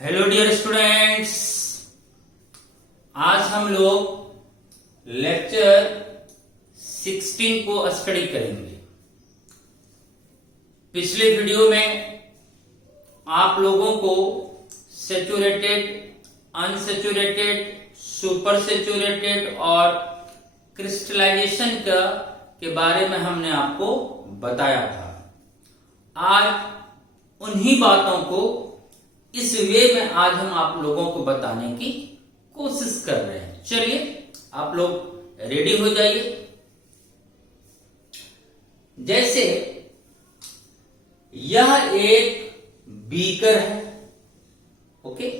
Hello dear students, आज हम लोग लेक्चर 16 को स्टडी करेंगे। पिछले वीडियो में आप लोगों को सैचुरेटेड, अनसैचुरेटेड, सुपर सैचुरेटेड और क्रिस्टलाइजेशन के बारे में हमने आपको बताया था। आज उन्हीं बातों को इस वे में आज हम आप लोगों को बताने की कोशिश कर रहे हैं। चलिए आप लोग रेडी हो जाइए। जैसे यह एक बीकर है, ओके,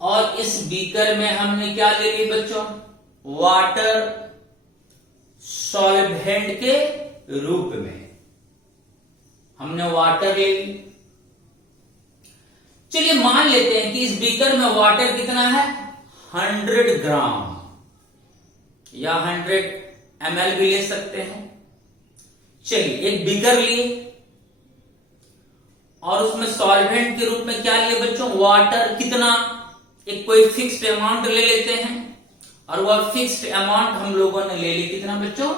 और इस बीकर में हमने क्या ले ली बच्चों? वाटर सॉल्वेंट के रूप में हमने वाटर ले ली। चलिए मान लेते हैं कि इस बीकर में वाटर कितना है? 100 ग्राम या 100 ml भी ले सकते हैं। चलिए एक बीकर लिए और उसमें सॉल्वेंट के रूप में क्या लिए बच्चों? वाटर। कितना? एक कोई फिक्स्ड अमाउंट ले लेते हैं और वह फिक्स्ड अमाउंट हम लोगों ने ले ली। कितना बच्चों?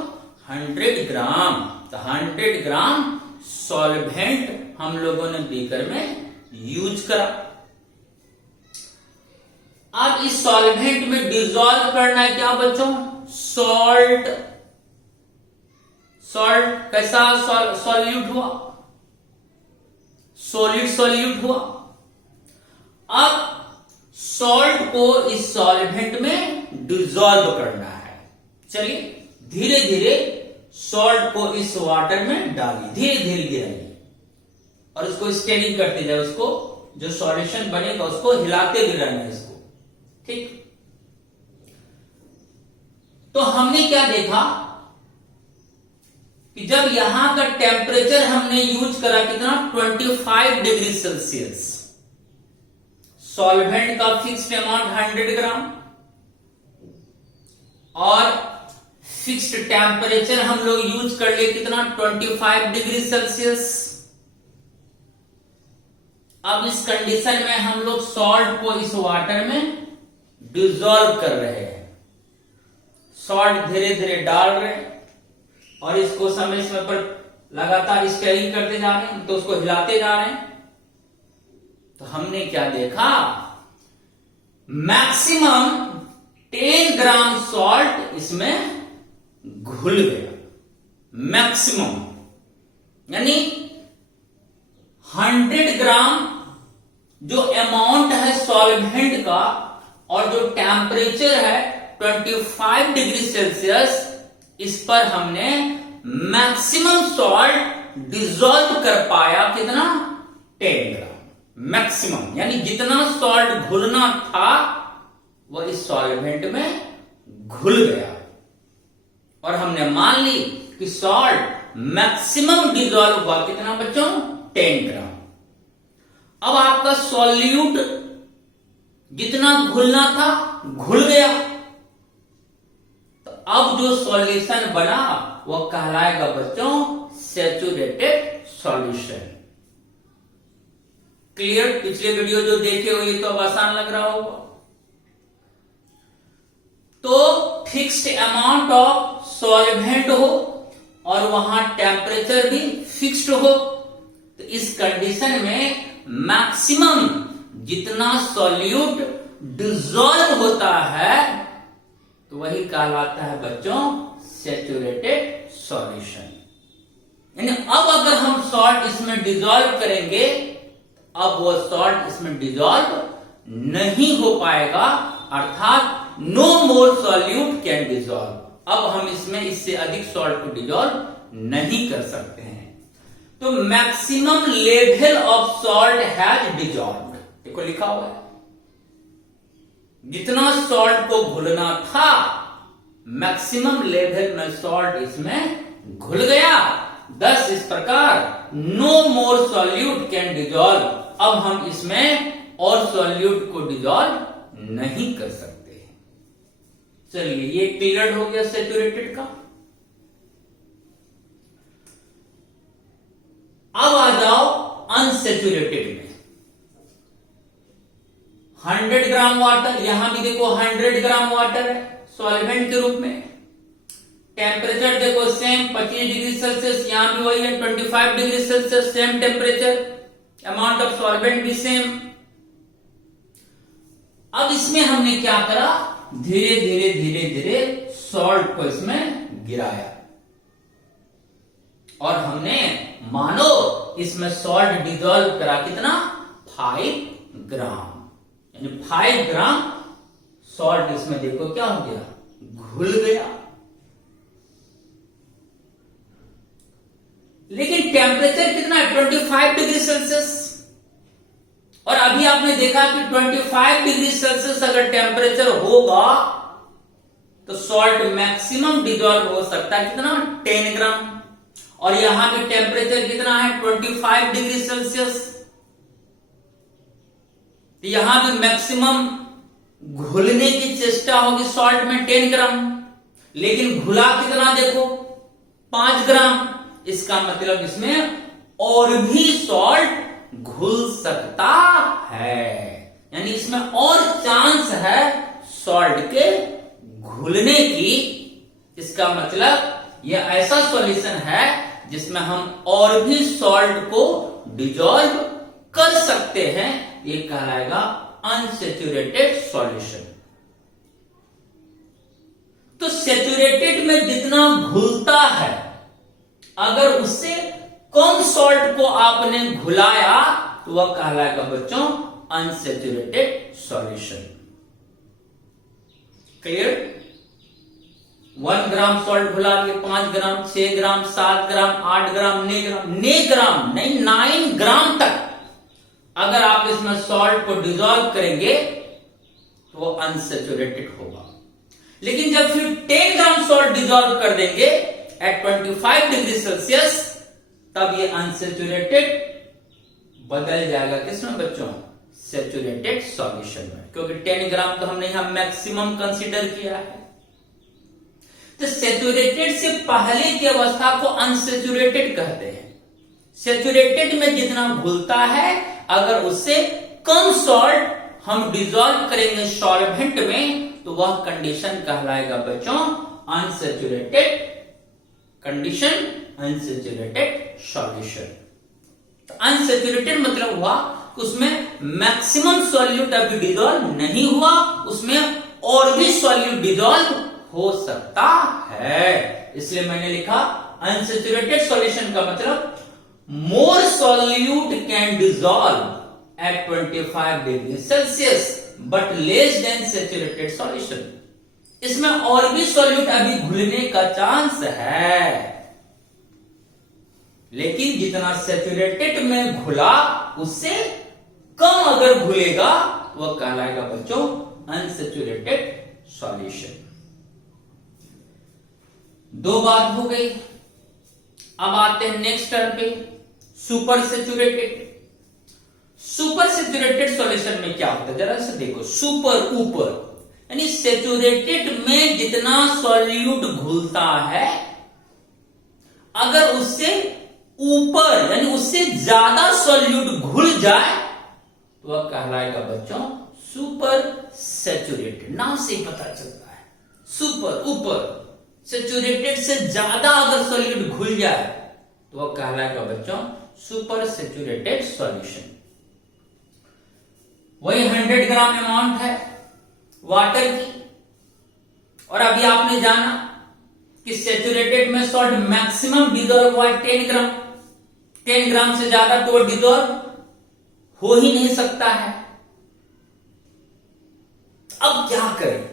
100 ग्राम। तो 100 ग्राम सॉल्वेंट हम लोगों ने बीकर में यूज करा। अब इस सॉल्वेंट में डिसॉल्व करना है क्या बच्चों? सॉल्ट। सॉल्ट कैसा सॉल्यूट हुआ? सॉलिड सॉल्यूट हुआ। अब सॉल्ट को इस सॉल्वेंट में डिसॉल्व करना है। चलिए धीरे धीरे सॉल्ट को इस वाटर में डालिए, धीरे धीरे गिराइए और उसको स्टेरिंग करते जाए। उसको जो सॉल्यूशन बनेगा उसको हिलाते भी रहना है इसको, ठीक। तो हमने क्या देखा कि जब यहां का टेम्परेचर हमने यूज करा कितना? 25 डिग्री सेल्सियस। सॉल्वेंट का फिक्स्ड अमाउंट 100 ग्राम और फिक्स्ड टेम्परेचर हम लोग यूज कर लिए कितना? 25 डिग्री सेल्सियस। अब इस कंडीशन में हम लोग सॉल्ट को इस वाटर में डिसॉल्व कर रहे हैं। सॉल्ट धीरे धीरे डाल रहे हैं और इसको समय समय पर लगातार स्टेरिंग करते जा रहे हैं, तो उसको हिलाते जा रहे हैं। तो हमने क्या देखा? मैक्सिमम 10 ग्राम सॉल्ट इसमें घुल गया। मैक्सिमम यानी 100 ग्राम जो अमाउंट है सॉल्वेंट का और जो टेम्परेचर है 25 डिग्री सेल्सियस, इस पर हमने मैक्सिमम सॉल्ट डिसॉल्व कर पाया। कितना? 10 ग्राम मैक्सिमम। यानी जितना सॉल्ट घुलना था वह इस सॉल्वेंट में घुल गया और हमने मान ली कि सॉल्ट मैक्सिमम डिसॉल्व हुआ। कितना बच्चों? 10 ग्राम। अब आपका सॉल्यूट जितना घुलना था घुल गया, तो अब जो सॉल्यूशन बना वह कहलाएगा बच्चों सैचुरेटेड सॉल्यूशन। क्लियर? पिछले वीडियो जो देखे हो ये तो अब आसान लग रहा होगा। तो फिक्स्ड अमाउंट ऑफ सॉल्वेंट हो और वहां टेम्परेचर भी फिक्स्ड हो, तो इस कंडीशन में मैक्सिमम जितना सॉल्यूट डिसॉल्व होता है तो वही कहलाता है बच्चों सैचुरेटेड सॉल्यूशन। यानी अब अगर हम सॉल्ट इसमें डिसॉल्व करेंगे, अब वो सॉल्ट इसमें डिसॉल्व नहीं हो पाएगा, अर्थात no more solute can dissolve. अब हम इसमें इससे अधिक सॉल्ट को डिसॉल्व नहीं कर सकते हैं। तो maximum level of salt has dissolved, देखो लिखा हुआ है। जितना सॉल्ट को घुलना था मैक्सिमम लेवल में सॉल्ट इसमें घुल गया। thus इस प्रकार no more solute can dissolve. अब हम इसमें और सॉल्यूट को डिसॉल्व नहीं कर सकते। चलिए ये क्लियर हो गया सैचुरेटेड का। अब आ जाओ अनसैचुरेटेड में। 100 ग्राम वाटर, यहां भी देखो 100 ग्राम वाटर है सॉल्वेंट के रूप में। टेम्परेचर देखो सेम 25 डिग्री सेल्सियस, यहां भी वही है 25 degree Celsius, same temperature, amount of solvent भी सेम। अब इसमें हमने क्या करा, धीरे धीरे धीरे धीरे सॉल्ट को इसमें गिराया और हमने मानो इसमें सॉल्ट डिजोल्व करा, कितना 5 ग्राम, यानी 5 ग्राम सॉल्ट इसमें देखो क्या हो गया, घुल गया। लेकिन टेम्परेचर कितना है 25 डिग्री सेल्सियस, और अभी आपने देखा कि 25 डिग्री सेल्सियस अगर टेम्परेचर होगा तो सॉल्ट मैक्सिमम डिजोल्व हो सकता है कितना 10 ग्राम, और यहां भी टेम्परेचर कितना है 25 डिग्री सेल्सियस, तो यहां भी मैक्सिमम घुलने की चेष्टा होगी सॉल्ट में 10 ग्राम, लेकिन घुला कितना देखो 5 ग्राम। इसका मतलब इसमें और भी सॉल्ट घुल सकता है, यानी इसमें और चांस है सॉल्ट के घुलने की। इसका मतलब यह ऐसा सॉल्यूशन है जिसमें हम और भी सॉल्ट को डिजोल्व कर सकते हैं, ये कहलाएगा अनसेचुरेटेड सॉल्यूशन। तो सेचुरेटेड में जितना घुलता है, अगर उससे कम सॉल्ट को आपने घुलाया तो वह कहलाएगा बच्चों अनसेचुरेटेड सॉल्यूशन। क्लियर? 1 ग्राम सॉल्ट घुला लिए, 5 ग्राम, 6 ग्राम, 7 ग्राम, 8 ग्राम, 9 ग्राम नहीं 9 ग्राम तक अगर आप इसमें सॉल्ट को डिजोल्व करेंगे तो वो अनसेचुरेटेड होगा। लेकिन जब फिर 10 ग्राम सॉल्ट डिजोल्व कर देंगे एट 25 डिग्री सेल्सियस, तब ये अनसेचुरेटेड बदल जाएगा किसमें बच्चों, सेचुरेटेड सॉल्यूशन में, क्योंकि 10 ग्राम तो हमने यहां मैक्सिमम कंसीडर किया है। तो सेचुरेटेड से पहले की अवस्था को अनसेचुरेटेड कहते हैं। सेचुरेटेड में जितना घुलता है, अगर उससे कम सॉल्ट हम डिजोल्व करेंगे सॉल्वेंट में तो वह कंडीशन कहलाएगा बच्चों अनसेचुरेटेड कंडीशन, अनसेचुरेटेड सॉल्यूशन। तो अनसेचुरेटेड मतलब हुआ कि उसमें मैक्सिमम सॉल्यूट अभी डिजोल्व नहीं हुआ, उसमें और भी सॉल्यूट डिजोल्व हो सकता है। इसलिए मैंने लिखा अनसेचुरेटेड सॉल्यूशन का मतलब more solute can dissolve at 25 degree Celsius but less than saturated solution. इसमें और भी सॉल्यूट अभी घुलने का चांस है, लेकिन जितना सेचुरेटेड में घुला उससे कम अगर घुलेगा वह कहलाएगा बच्चों अनसेचुरेटेड सॉल्यूशन। 2 बात हो गई। अब आते हैं नेक्स्ट टर्म पे, super saturated. Super saturated solution में क्या होता है जरा से देखो, सुपर ऊपर, यानी सेचुरेटेड में जितना सॉल्यूट घुलता है अगर उससे ऊपर यानी उससे ज्यादा सॉल्यूट घुल जाए तो वह कहलाएगा बच्चों सुपर सेचुरेटेड। नाम से ही पता चलता है सुपर ऊपर, सेचुरेटेड से ज्यादा अगर सॉल्यूट घुल जाए तो वह कहलाएगा बच्चों सुपर सेचुरेटेड सॉल्यूशन। वही 100 ग्राम अमाउंट है वाटर की, और अभी आपने जाना कि सेचुरेटेड में सॉल्ट मैक्सिमम डिजोल्व हुआ 10 ग्राम, 10 ग्राम से ज्यादा तो डिजोल्व हो ही नहीं सकता है। अब क्या करें,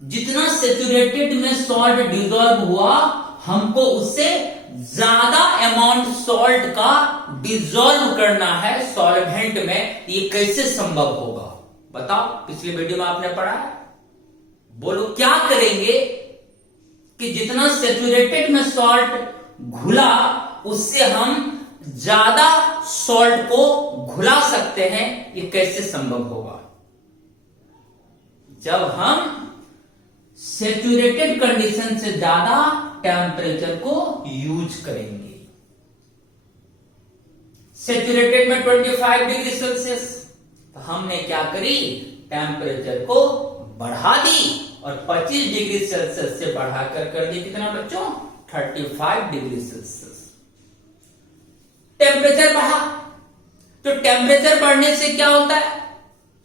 जितना सेचुरेटेड में सॉल्ट डिजोल्व हुआ हमको उससे ज्यादा अमाउंट सॉल्ट का डिजोल्व करना है सॉल्वेंट में। ये कैसे संभव होगा बताओ, पिछले वीडियो में आपने पढ़ा है, बोलो क्या करेंगे कि जितना सेचुरेटेड में सॉल्ट घुला उससे हम ज्यादा सॉल्ट को घुला सकते हैं। ये कैसे संभव होगा, जब हम सेचुरेटेड कंडीशन से ज्यादा टेम्परेचर को यूज करेंगे। सेचुरेटेड में 25 डिग्री सेल्सियस, तो हमने क्या करी, टेम्परेचर को बढ़ा दी और 25 डिग्री सेल्सियस से बढ़ाकर कर दी कितना बच्चों, 35 डिग्री सेल्सियस। टेम्परेचर बढ़ा, तो टेम्परेचर बढ़ने से क्या होता है,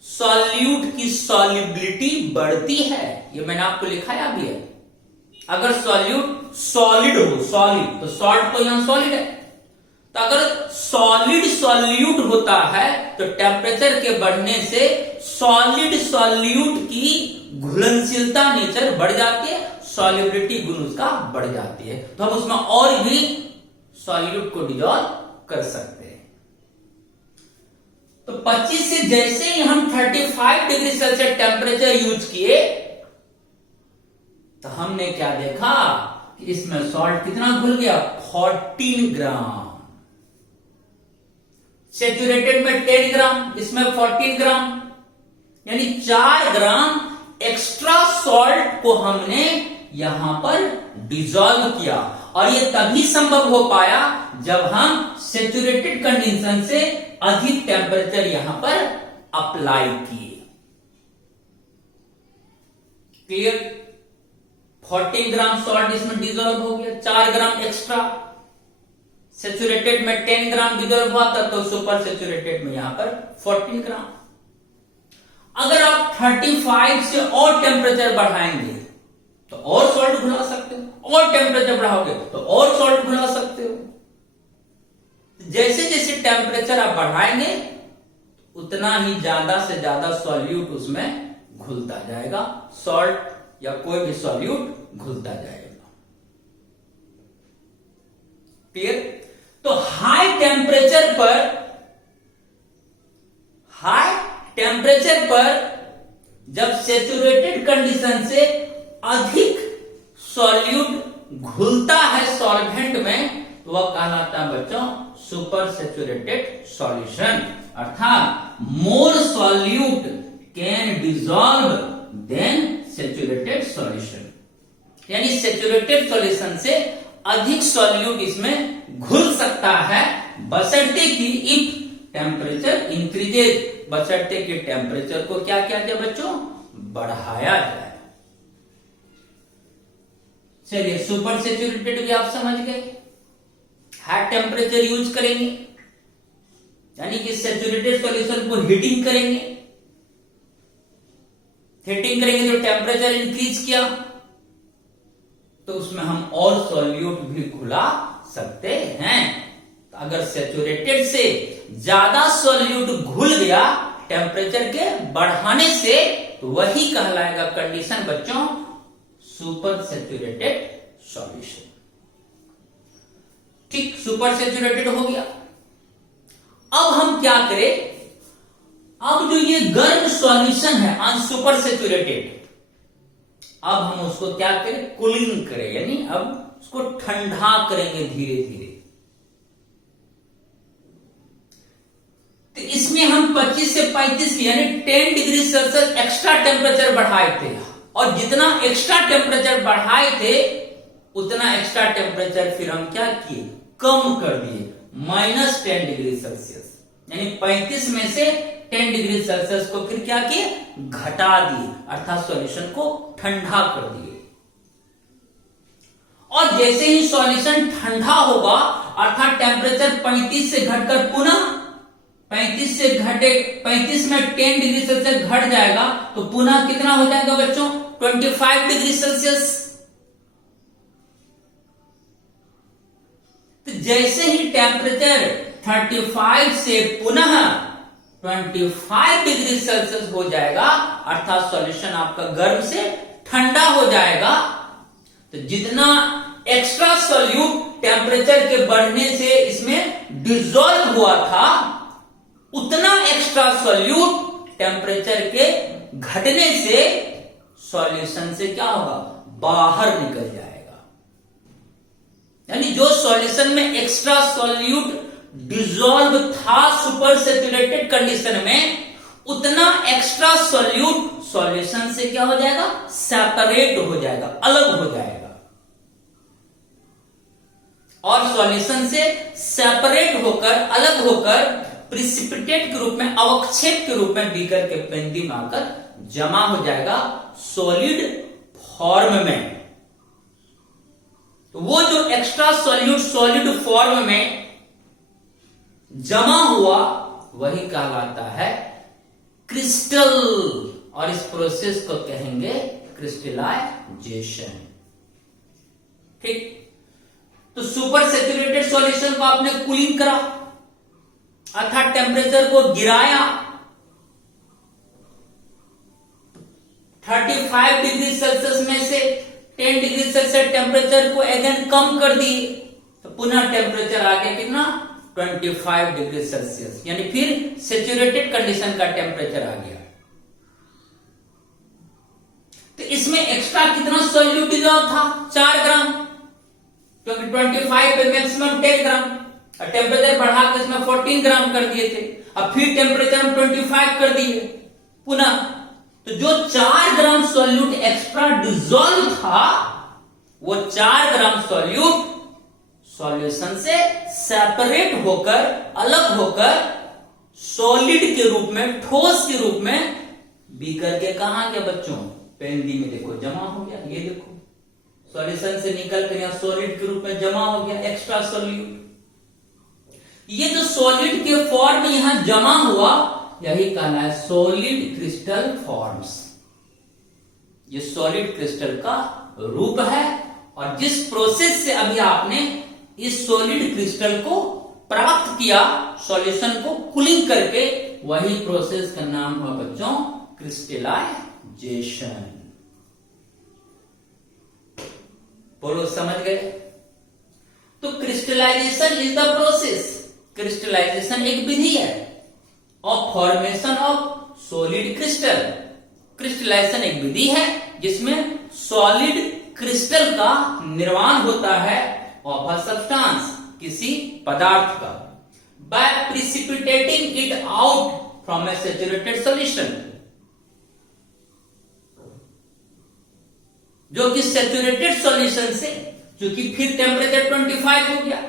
सॉल्यूट की सॉल्युबिलिटी बढ़ती है। ये मैंने आपको लिखाया भी है। अगर सॉल्यूट सॉलिड हो, सॉलिड तो सॉल्ट तो यहां सॉलिड है, तो अगर सॉलिड सॉल्यूट होता है तो टेम्परेचर के बढ़ने से सॉलिड सॉल्यूट की घुलनशीलता नेचर बढ़ जाती है, सॉल्युबिलिटी गुण उसका बढ़ जाती है, तो हम उसमें और भी सॉल्यूट को डिजॉल्व कर सकते हैं। तो 25 से जैसे ही हम 35 डिग्री सेल्सियस टेम्परेचर यूज किए तो हमने क्या देखा कि इसमें सॉल्ट कितना घुल गया, 14 ग्राम। सेचुरेटेड में 10 ग्राम, इसमें 14 ग्राम, यानी 4 ग्राम एक्स्ट्रा सॉल्ट को हमने यहां पर डिसॉल्व किया। और ये तभी संभव हो पाया जब हम सेचुरेटेड कंडीशन से अधिक टेम्परेचर यहां पर अप्लाई किए। क्लियर? 14 ग्राम सॉल्ट इसमें डिसॉल्व हो गया, 4 ग्राम एक्स्ट्रा। सेचुरेटेड में 10 ग्राम डिसॉल्व हुआ था, तो सुपर सेचुरेटेड में यहां पर 14 ग्राम। अगर आप 35 से और टेम्परेचर बढ़ाएंगे तो और सॉल्ट घुला सकते हो, और टेम्परेचर बढ़ाओगे तो और सॉल्ट घुला सकते हो। जैसे जैसे टेम्परेचर आप बढ़ाएंगे उतना ही ज्यादा से ज्यादा सॉल्यूट उसमें घुलता जाएगा, सॉल्ट या कोई भी सॉल्यूट घुलता जाएगा। क्लियर? तो हाई टेम्परेचर पर जब सेचुरेटेड कंडीशन से अधिक सॉल्यूट घुलता है सॉल्वेंट में, तो वह कहलाता है बच्चों सुपर सेचुरेटेड सॉल्यूशन। अर्थात more solute can dissolve then saturated solution, यानी सेचुरेटेड सॉल्यूशन से अधिक सॉल्यूट इसमें घुल सकता है, बशर्ते कि इफ टेम्परेचर इंक्रीजेज, बशर्ते कि टेम्परेचर को क्या किया जाए बच्चों, बढ़ाया जाए। चलिए, सुपर सेचुरेटेड भी आप समझ गए। हाई टेम्परेचर यूज करेंगे, यानी कि सेचुरेटेड सॉल्यूशन को हीटिंग करेंगे, तो टेम्परेचर इंक्रीज किया तो उसमें हम और सॉल्यूट भी घुला सकते हैं। तो अगर सेचुरेटेड से ज्यादा सॉल्यूट घुल गया टेम्परेचर के बढ़ाने से, तो वही कहलाएगा कंडीशन बच्चों सुपर सेचुरेटेड सॉल्यूशन। ठीक, सुपर सेचुरेटेड हो गया। अब हम क्या करें, अब जो ये गर्म सॉल्यूशन है अनसुपर सेचुरेटेड, अब हम उसको क्या करें, कूलिंग करें, यानी अब उसको ठंडा करेंगे धीरे धीरे। तो इसमें हम 25 से 35 यानी 10 डिग्री सेल्सियस एक्स्ट्रा टेम्परेचर बढ़ाए थे, और जितना एक्स्ट्रा टेम्परेचर बढ़ाए थे उतना एक्स्ट्रा टेम्परेचर फिर हम क्या किए, कम कर दिए, -10 डिग्री सेल्सियस, यानी 35 में से 10 डिग्री सेल्सियस को फिर क्या किए, घटा दिए, अर्थात सॉल्यूशन को ठंडा कर दिए। और जैसे ही सॉल्यूशन ठंडा होगा, अर्थात टेम्परेचर 35 से घटकर पुनः 35 में 10 डिग्री सेल्सियस घट जाएगा, तो पुनः कितना हो जाएगा बच्चों, 25 डिग्री सेल्सियस। तो जैसे ही टेम्परेचर 35 से पुनः 25 डिग्री सेल्सियस हो जाएगा, अर्थात सॉल्यूशन आपका गर्म से ठंडा हो जाएगा, तो जितना एक्स्ट्रा सॉल्यूट टेम्परेचर के बढ़ने से इसमें डिसॉल्व हुआ था, उतना एक्स्ट्रा सॉल्यूट टेम्परेचर के घटने से सॉल्यूशन से क्या होगा, बाहर निकल जाएगा। यानी जो सॉल्यूशन में एक्स्ट्रा सॉल्यूट डिसॉल्व था सुपर सेचुरेटेड कंडीशन में, उतना एक्स्ट्रा सॉल्यूट सॉल्यूशन से क्या हो जाएगा, सेपरेट हो जाएगा, अलग हो जाएगा। और सॉल्यूशन से सेपरेट होकर, अलग होकर प्रिसिपिटेट के रूप में, अवक्षेप के रूप में बीकर के पेंदी में आकर जमा हो जाएगा सॉलिड फॉर्म में। तो वो जो एक्स्ट्रा सॉल्यूट सॉलिड फॉर्म में जमा हुआ वही कहलाता है क्रिस्टल, और इस प्रोसेस को कहेंगे क्रिस्टलाइजेशन। ठीक, तो सुपर सैचुरेटेड सॉल्यूशन को आपने कूलिंग करा अर्थात टेम्परेचर को गिराया, 35 डिग्री सेल्सियस में से 10 डिग्री सेल्सियस टेम्परेचर को अगेन कम कर दिए, तो पुनः टेम्परेचर आ गया कितना 25 डिग्री सेल्सियस, यानी फिर सैचुरेटेड कंडीशन का टेम्परेचर आ गया। तो इसमें एक्स्ट्रा कितना सॉल्यूट डिजॉल्व था 4 ग्राम, क्योंकि 25 पे मैक्सिमम 10 ग्राम, और टेम्परेचर बढ़ा के इसमें 14 ग्राम कर दिए थे। अब फिर टेम्परेचर हम 25 कर दिए पुनः, तो जो 4 ग्राम सॉल्यूट एक्स्ट्रा डिजॉल्व था वो 4 ग्राम सॉल्यूट सॉल्यूशन से सेपरेट होकर, अलग होकर सॉलिड के रूप में, ठोस के रूप में बीकर के कहां गया बच्चों, पेंदी में देखो जमा हो गया। ये देखो सॉल्यूशन से निकल कर यहां सॉलिड के रूप में जमा हो गया एक्स्ट्रा सॉल्यूट। ये जो सॉलिड के फॉर्म में यहां जमा हुआ यही कहना है सॉलिड क्रिस्टल फॉर्म्स। ये सॉलिड क्रिस्टल का रूप है, और जिस प्रोसेस से अभी आपने इस सॉलिड क्रिस्टल को प्राप्त किया, सॉल्यूशन को कूलिंग करके, वही प्रोसेस का नाम हुआ बच्चों क्रिस्टलाइजेशन। बोलो समझ गए? तो crystallisation is the process, crystallisation एक विधि है of formation of solid crystal. Crystallisation एक विधि है जिसमें सॉलिड क्रिस्टल का निर्माण होता है ऑफ अ सब्सटेंस, किसी पदार्थ का, by precipitating it out from a saturated solution, जो कि सैचुरेटेड सॉल्यूशन से, जो कि फिर टेम्परेचर 25 हो गया,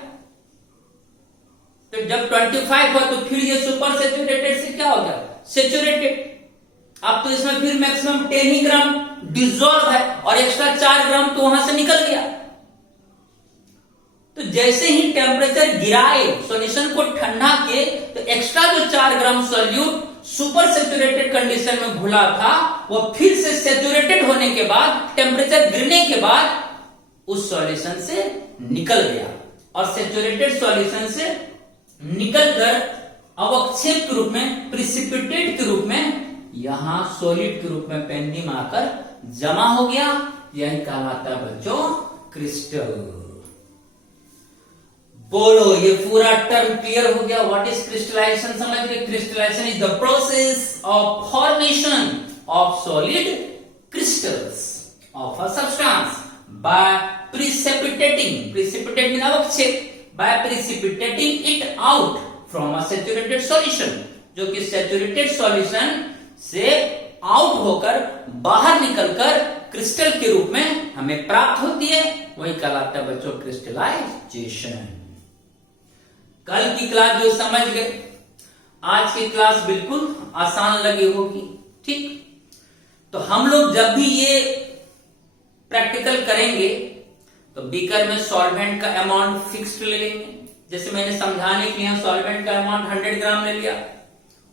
तो जब 25 हुआ तो फिर ये सुपर सैचुरेटेड से क्या हो गया सैचुरेटेड। अब तो इसमें फिर मैक्सिमम 10 ही ग्राम डिसॉल्व है और एक्स्ट्रा 4 ग्राम तो वहां से निकल गया। तो जैसे ही टेम्परेचर गिराए, सॉल्यूशन को ठंडा किए, तो एक्स्ट्रा जो 4 ग्राम सॉल्यूट सुपर सैचुरेटेड कंडीशन में घुला था वो फिर से सैचुरेटेड होने के बाद, टेम्परेचर गिरने के बाद उस सॉल्यूशन से निकल गया, और सैचुरेटेड सॉल्यूशन से निकलकर अवक्षेप के रूप में, प्रिसिपिटेट के रूप में, यहां सॉलिड के रूप में पेंडी में आकर जमा हो गया। यही कहलाता है बच्चों क्रिस्टल। बोलो ये पूरा टर्म क्लियर हो गया? व्हाट इज क्रिस्टलाइजेशन समझ गए? Crystallization is the process of formation of solid crystals of a substance by precipitating, precipitate mean अवक्षेप, by precipitating it out from a saturated solution, जो कि सैचुरेटेड सॉल्यूशन से out होकर, बाहर निकलकर क्रिस्टल के रूप में हमें प्राप्त होती है, वही कहलाता है बच्चों क्रिस्टलाइजेशन। कल की क्लास जो समझ गए, आज की क्लास बिल्कुल आसान लगी होगी। ठीक, तो हम लोग जब भी ये प्रैक्टिकल करेंगे तो बीकर में सॉल्वेंट का अमाउंट फिक्स्ड ले लेंगे। जैसे मैंने समझाने के लिए सॉल्वेंट का अमाउंट 100 ग्राम ले लिया,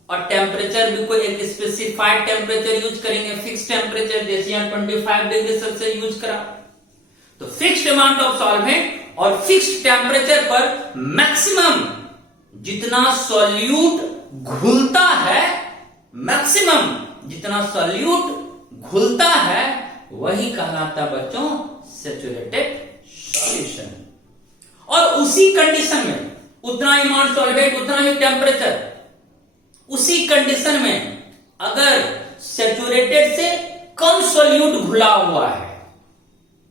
और टेम्परेचर भी कोई एक स्पेसिफाइड टेम्परेचर यूज करेंगे, फिक्स टेम्परेचर, जैसे यहाँ 25 डिग्री सेल्सियस यूज करा, तो फिक्स्ड अमाउंट ऑफ सॉल्वेंट और फिक्स्ड टेम्परेचर पर मैक्सिमम जितना सॉल्यूट घुलता है, मैक्सिमम जितना सॉल्यूट घुलता है वही कहलाता बच्चों सैचुरेटेड सॉल्यूशन। और उसी कंडीशन में उतना अमाउंट सॉल्वेंट, उतना ही टेम्परेचर, उसी कंडीशन में अगर सैचुरेटेड से कम सॉल्यूट घुला हुआ है,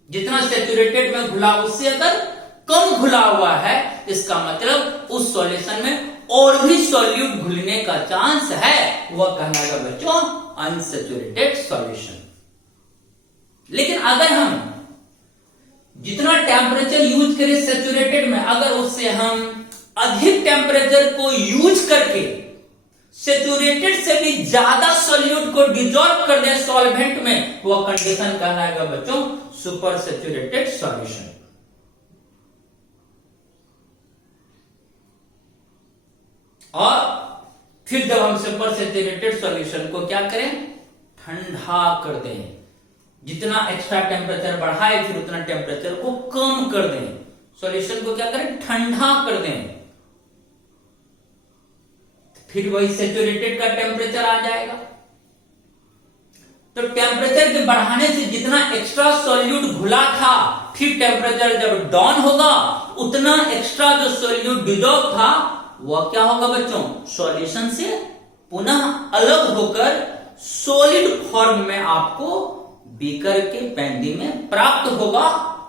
जितना सैचुरेटेड में घुला उससे अगर कम घुला हुआ है, इसका मतलब उस सॉल्यूशन में और भी सॉल्यूट घुलने का चांस है, वह कहलाएगा बच्चों अनसैचुरेटेड सॉल्यूशन। लेकिन अगर हम जितना टेम्परेचर यूज करें सैचुरेटेड में, अगर उससे हम अधिक टेम्परेचर को यूज करके सेचुरेटेड से भी ज्यादा सॉल्यूट को डिजोल्व कर दे सॉल्वेंट में, वह कंडीशन कहलाएगा बच्चों सुपर सेचुरेटेड सॉल्यूशन। और फिर जब हम सुपर सेचुरेटेड सॉल्यूशन को क्या करें, ठंडा कर दें, जितना एक्स्ट्रा टेम्परेचर बढ़ाए फिर उतना टेम्परेचर को कम कर दें, सॉल्यूशन को क्या करें, ठंडा कर दें, फिर वही सेचुरेटेड का टेम्परेचर आ जाएगा। तो टेम्परेचर के बढ़ाने से जितना एक्स्ट्रा सॉल्यूट घुला था, फिर टेम्परेचर जब डाउन होगा उतना एक्स्ट्रा जो सॉल्यूट डिजॉल्व था वह क्या होगा बच्चों, सॉल्यूशन से पुनः अलग होकर सॉलिड फॉर्म में आपको बीकर के पेंडी में प्राप्त होगा।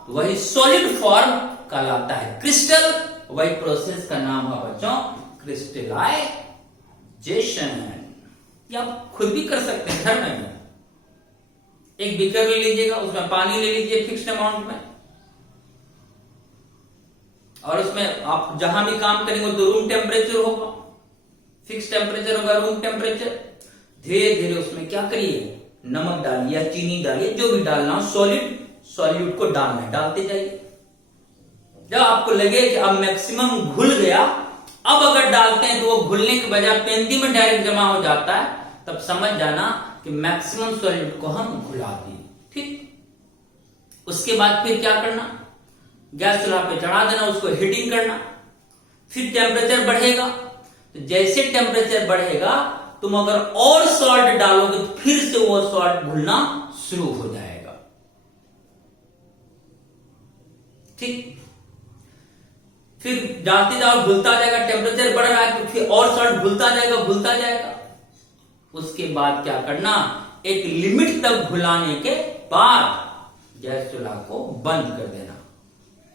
वही सॉलिड फॉर्म कहलाता है क्रिस्टल। वही प्रोसेस का नाम है बच्चों क्रिस्टलाइजेशन। या आप खुद भी कर सकते हैं घर में। एक बीकर ले लीजिएगा, उसमें पानी ले लीजिए फिक्स्ड अमाउंट में, और उसमें आप जहां भी काम करेंगे तो रूम टेम्परेचर होगा, फिक्स टेम्परेचर होगा रूम टेम्परेचर। धीरे धीरे उसमें क्या करिए, नमक डालिए या चीनी डालिए, जो भी डालना हो, सॉल्यूट को डालना है, डालते जाइए। जब आपको लगे कि अब मैक्सिमम घुल गया, अब अगर डालते हैं तो वो घुलने के बजाय पेंदी में डायरेक्ट जमा हो जाता है, तब समझ जाना कि मैक्सिमम सॉल्यूट को हम घुला दिए। ठीक, उसके बाद फिर क्या करना, गैस चूल्हा पे चढ़ा देना, उसको हीटिंग करना, फिर टेम्परेचर बढ़ेगा। तो जैसे टेम्परेचर बढ़ेगा तुम अगर और सॉल्ट डालोगे तो फिर से वो सॉल्ट घुलना शुरू हो जाएगा। ठीक, फिर डालते जाओ, घुलता जाएगा, टेम्परेचर बढ़ रहा है तो फिर और सॉल्ट घुलता जाएगा। उसके बाद क्या करना, एक लिमिट तक घुलाने के बाद गैस चूल्हा को बंद कर देना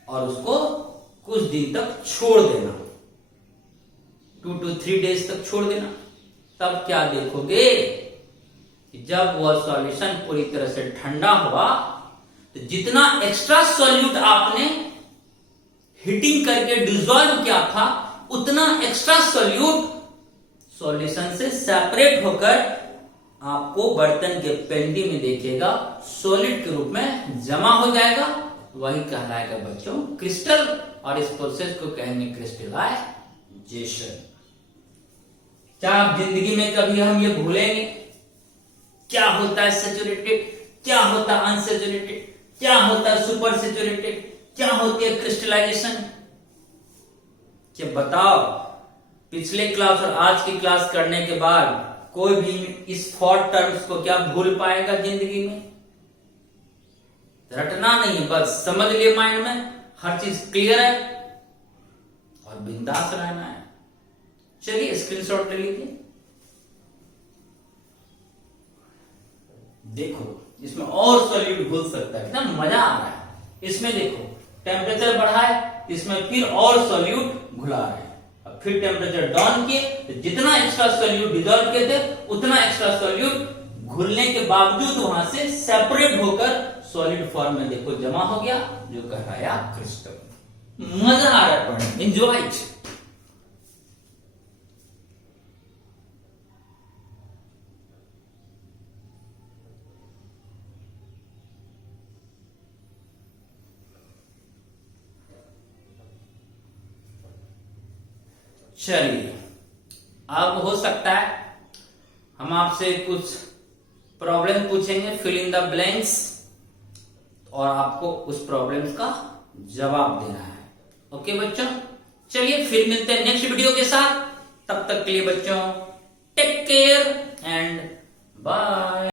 और उसको कुछ दिन तक छोड़ देना, 2 to 3 डेज तक छोड़ देना। तब क्या देखोगे कि जब वह सॉल्यूशन पूरी तरह से ठंडा हुआ तो जितना एक्स्ट्रा सॉल्यूट आपने हीटिंग करके डिसॉल्व किया था, उतना एक्स्ट्रा सॉल्यूट सॉल्यूशन से सेपरेट होकर आपको बर्तन के पेंडी में देखिएगा सॉलिड के रूप में जमा हो जाएगा। वही कहलाएगा बच्चों क्रिस्टल, और इस प्रोसेस को कहेंगे क्रिस्टलाइजेशन। क्या आप जिंदगी में कभी हम ये भूलेंगे क्या होता है सेचुरेटेड, क्या होता है अनसेचुरेटेड, क्या होता है सुपर सेचुरेटेड, क्या होती है क्रिस्टलाइजेशन? क्या बताओ, पिछले क्लास और आज की क्लास करने के बाद कोई भी इस 4 टर्म्स को क्या भूल पाएगा जिंदगी में? रटना नहीं, बस समझ लिए माइंड में, हर चीज क्लियर है और बिंदास रहना है। चलिए स्क्रीनशॉट ले लीजिए। देखो इसमें और सॉल्यूट घुल सकता है, कितना मजा आ रहा है। इसमें देखो टेम्परेचर बढ़ा है, इसमें फिर और सॉल्यूट घुला है। अब फिर टेम्परेचर डाउन किए तो जितना एक्स्ट्रा सॉल्यूट डिसॉल्व किए थे उतना एक्स्ट्रा सॉल्यूट घुलने के बावजूद वहां से सेपरेट होकर सॉलिड फॉर्म में देखो जमा हो गया, जो कहलाया क्रिस्टल। मजा आ रहा है पढ़ने, एंजॉय। चलिए, अब हो सकता है हम आपसे कुछ प्रॉब्लम पूछेंगे, फिल इन द ब्लैंक्स, और आपको उस प्रॉब्लम्स का जवाब देना है। ओके बच्चों, चलिए फिर मिलते हैं नेक्स्ट वीडियो के साथ। तब तक के लिए बच्चों टेक केयर एंड बाय।